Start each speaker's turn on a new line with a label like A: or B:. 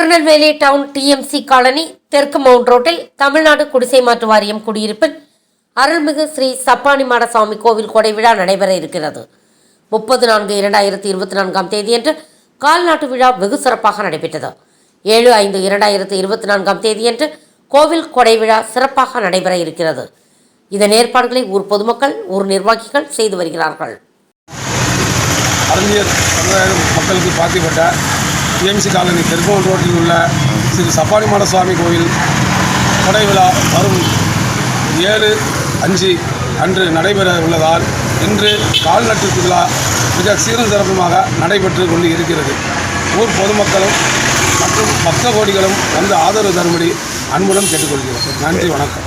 A: Tirunelveli town TMC colony தெற்கு mount ரோட்டில் தமிழ்நாடு குடிசை மாற்று வாரியம் குடியிருப்பில் அருள்மிகு ஸ்ரீ சப்பானி மாடசாமி கோவில் கொடை விழா நடைபெற இருக்கிறது. முப்பது நான்கு இரண்டாயிரத்தி இருபத்தி நான்காம் தேதியன்று கால்நாட்டு விழா வெகு சிறப்பாக நடைபெற்றது. ஏழு ஐந்து இரண்டாயிரத்தி இருபத்தி நான்காம் தேதியன்று கோவில் கொடை விழா சிறப்பாக நடைபெற இருக்கிறது. இதன் ஏற்பாடுகளை ஊர் பொதுமக்கள் ஊர் நிர்வாகிகள் செய்து வருகிறார்கள்.
B: மக்களுக்கு பாத்திப்பட்ட டிஎம்சி காலனி தெற்கோன் ரோட்டில் உள்ள ஸ்ரீ சப்பானிமாட சுவாமி கோயில் கொடை விழா வரும் ஏழு அஞ்சு அன்று நடைபெற உள்ளதால் இன்று கால்நட்டு விழா மிக சீரும் சிறப்புமாக நடைபெற்று கொண்டு இருக்கிறது. ஊர் பொதுமக்களும் மற்றும் பக்த கோடிகளும் வந்து ஆதரவு தரும்படி அன்புடன் கேட்டுக்கொள்கிறோம். நன்றி வணக்கம்.